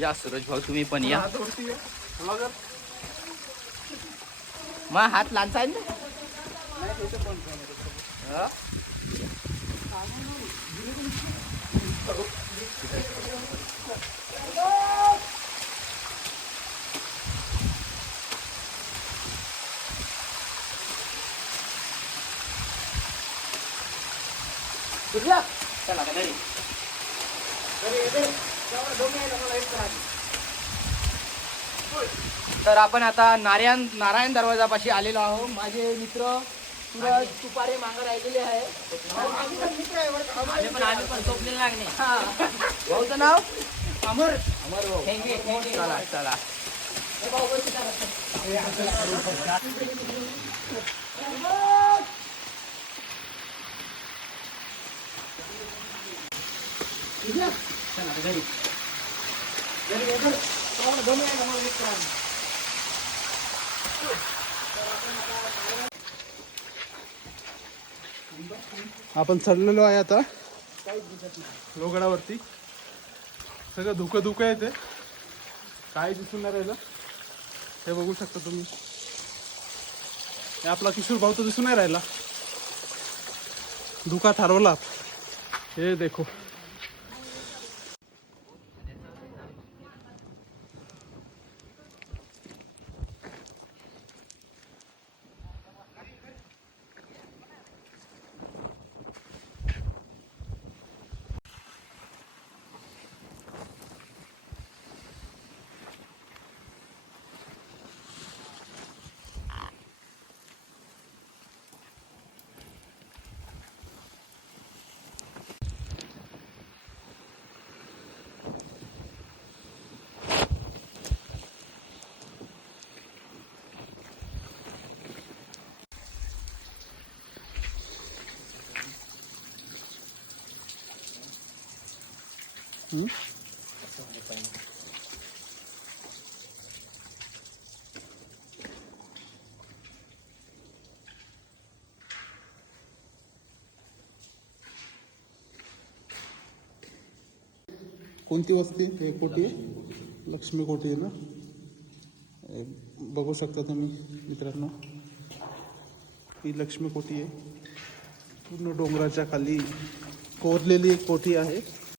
या सूरज भाऊ तुम्ही पण या. मग हात लांचा आहे ना. चला घरी. तर आपण आता नारायण दरवाजापाशी आलेलो आहोत. माझे मित्र सूरज तुपारे मागं राहिलेले आहे. आम्ही पण झोपलेले लागणे. भाऊचं नाव अमर. अमर भाऊ. चला चला. आपण चढलेलो आहे आता लोहगडावरती. सगळं धुकं येते, काय दिसून नाही राहिलं. हे बघू शकता तुम्ही. आपला किशोर भाऊ तर दिसून नाही राहिला. धुका थारवला. हे देखो. कोणती वस्ती? हे कोटी आहे, लक्ष्मी कोटी आहे ना. बघू शकता तुम्ही मित्रांनो, ही लक्ष्मी कोटी आहे. पूर्ण डोंगराच्या खाली कोरलेली एक कोठी आहे.